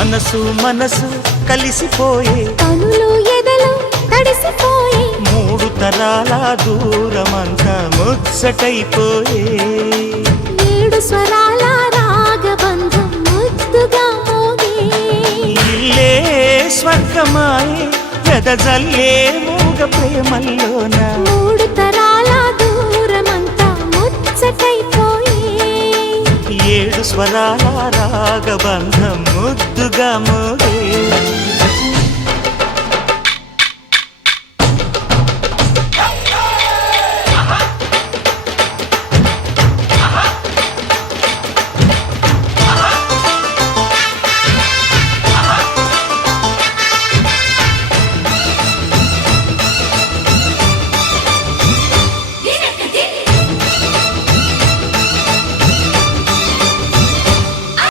మనసు మనసు కలిసిపోయే కనులు ఎదలు తడిసిపోయే మూడు తరాల దూరమంతా ముచ్చటైపోయే ఏడు స్వరాల రాగబంధం ముద్దుగా మోగే ఇల్లే స్వర్గమాయే ఎదజల్లే మూగ ప్రేమల్లోన మూడు తరాల దూరమంతా ముచ్చటైపోయే ఏడు స్వరాల రాగబంధం ముద్దుగా మోగే